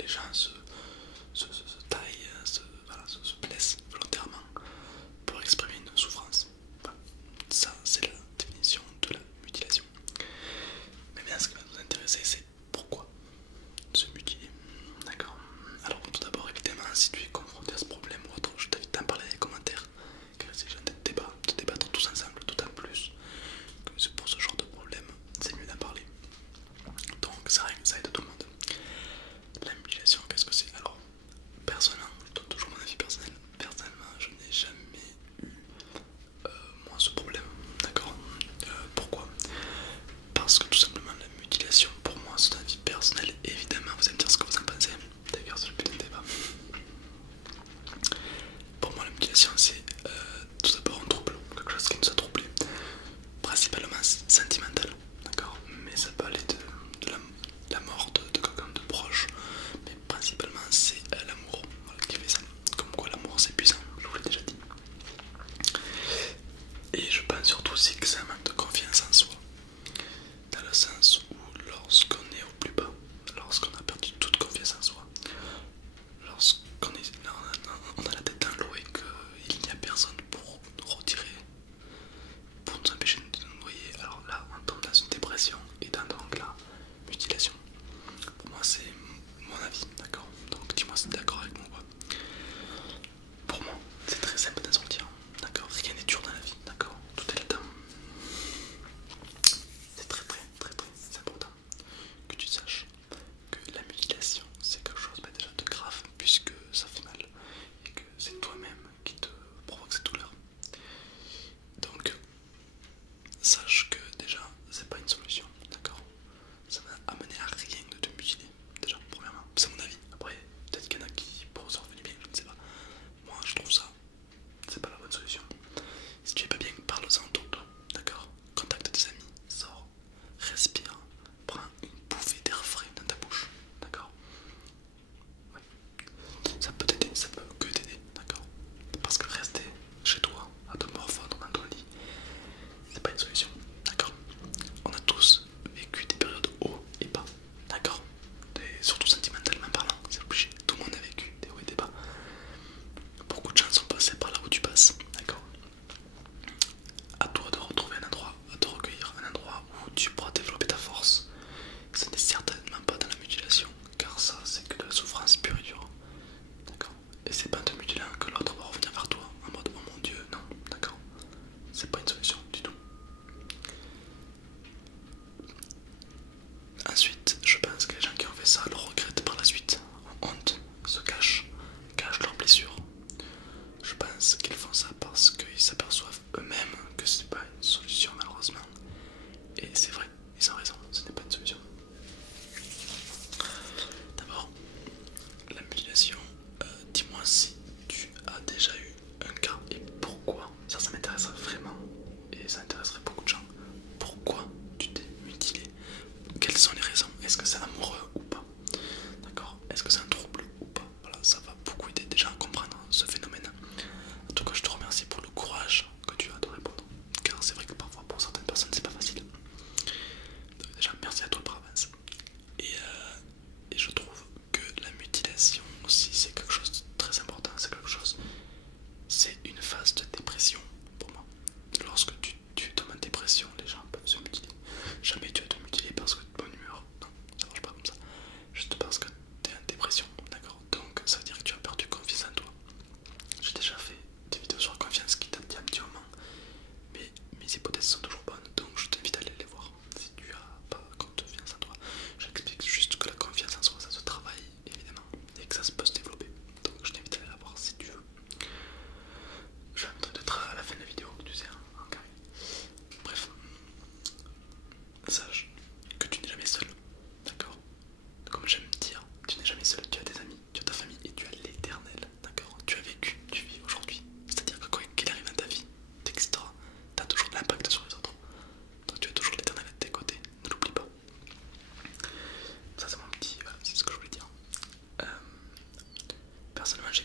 les gens se taillent, voilà, se blessent volontairement pour exprimer une souffrance. Voilà. Ça, c'est la définition de la mutilation. Mais bien, ce qui va nous intéresser, c'est pourquoi se mutiler. D'accord. Alors, tout d'abord, évidemment, si tu es confronté à ce problème ou autre, je t'invite à en parler dans les commentaires, car c'est déjà de débattre tous ensemble, tout en plus que c'est pour ce genre de problème, c'est mieux d'en parler. Donc, ça aide tout le monde. La mutilation, qu'est-ce que c'est? Alors, personnellement, je donne toujours mon avis personnel. Personnellement, je n'ai jamais eu moi ce problème, d'accord. Pourquoi? Parce que tout simplement la mutilation, pour moi, c'est un avis personnel. Évidemment, vous allez me dire ce que vous en pensez. D'ailleurs, c'est le but d'un débat. Pour moi, la mutilation, c'est tout d'abord un trouble, quelque chose qui nous a troublé, principalement sentimental, d'accord. Mais ça peut aller de la mort de quelqu'un de proche, mais principalement c'est l'amour, voilà, qui fait ça. Comme quoi, l'amour c'est puissant, je vous l'ai déjà dit. Et je pense surtout aussi que c'est un manque de confiance en soi, dans le sens où lorsqu'on est au plus bas, lorsqu'on a perdu toute confiance en soi, lorsqu'on est, on a la tête dans l'eau et qu'il n'y a personne pour nous retirer, pour nous empêcher de nous noyer, alors là on tombe dans une dépression et dans donc la mutilation. Pour moi c'est mon avis, d'accord. Donc dis-moi si tu es d'accord avec moi ou pas. Pour moi c'est très simple d'en sortir, d'accord. Rien n'est dur dans la vie, d'accord. Tout est le temps. C'est très important que tu saches que la mutilation c'est quelque chose déjà de grave, puisque ça fait mal et que c'est toi-même qui te provoque cette douleur. Donc sache que déjà c'est pas une solution, d'accord. Ça va amener à rien de te mutiler, déjà premièrement, c'est mon avis. Après peut-être qu'il y en a qui pourront s'en revenir bien, je ne sais pas. Moi je trouve ça, c'est pas la bonne solution. Si tu es pas bien, parle-en autour de toi, d'accord. Contacte tes amis, sors, respire, prends une bouffée d'air frais dans ta bouche, d'accord. Ouais. Ça peut t'aider, ça peut que t'aider, d'accord. Parce que rester chez toi, à te morfondre dans ton lit, c'est pas une solution, d'accord. On a tous vécu des périodes hauts et bas, d'accord. Surtout sentimentalement parlant, c'est obligé, tout le monde a vécu des hauts et des bas. Beaucoup de gens sont passés par là où tu passes, d'accord. À toi de retrouver un endroit, à te recueillir, un endroit où tu pourras développer ta force. Ce n'est certainement pas dans la mutilation, car ça c'est que de la souffrance pure et dure, d'accord. Et c'est pas en te mutilant que l'autre va revenir vers toi en mode oh mon dieu, non, d'accord. C'est pas une solution du tout. Ensuite, je pense que les gens qui ont fait ça le regrettent par la suite, ont honte, se cachent leurs blessures. Je pense qu'ils font ça parce qu'ils s'aperçoivent eux-mêmes que c'est pas une solution malheureusement. Et c'est vrai, ils ont raison, ce n'est pas une solution. D'abord, la mutilation, dis-moi si tu as déjà eu un cas et pourquoi. Ça m'intéresserait vraiment et ça intéresserait beaucoup de gens. Pourquoi tu t'es mutilé? Quelles sont les raisons? Est-ce que c'est amoureux ou pas? D'accord. Est-ce que c'est un trouble ou pas? Voilà, ça va beaucoup aider déjà à comprendre ce phénomène. En tout cas, je te remercie pour le courage que tu as de répondre, car c'est vrai que parfois pour certaines personnes c'est pas facile. Donc déjà, merci à toi par avance. Et je trouve que la mutilation aussi c'est quelque chose de très important, c'est une phase de dépression pour moi. Lorsque tu tombes en dépression, les gens peuvent se mutiler. Jamais tu vas te mutiler parce que tu es de bonne humeur, non, ça marche pas comme ça. Juste parce que tu es en dépression, d'accord. Donc ça veut dire que tu as perdu confiance en toi. J'ai déjà fait des vidéos sur la confiance qui datent d'il y a un petit moment, mais mes hypothèses sont toujours bonnes, donc je t'invite à aller les voir si tu as pas confiance en toi. J'explique juste que la confiance en soi ça se travaille évidemment et que ça peut se développer, donc je t'invite à aller la voir si tu veux. Je vais mettre d'être à la fin de la vidéo, tu sais, en carré. Bref, sache que tu n'es jamais seul, d'accord. Comme j'aime dire, tu n'es jamais seul, tu as des amis, tu as ta famille et tu as l'éternel, d'accord. Tu as vécu, tu vis aujourd'hui, c'est-à-dire que quoi qu'il arrive dans ta vie, t'existeras, tu as toujours de l'impact sur les autres. Donc tu as toujours l'éternel à tes côtés, ne l'oublie pas. Ça c'est mon petit, voilà, c'est ce que je voulais dire. Personnellement j'ai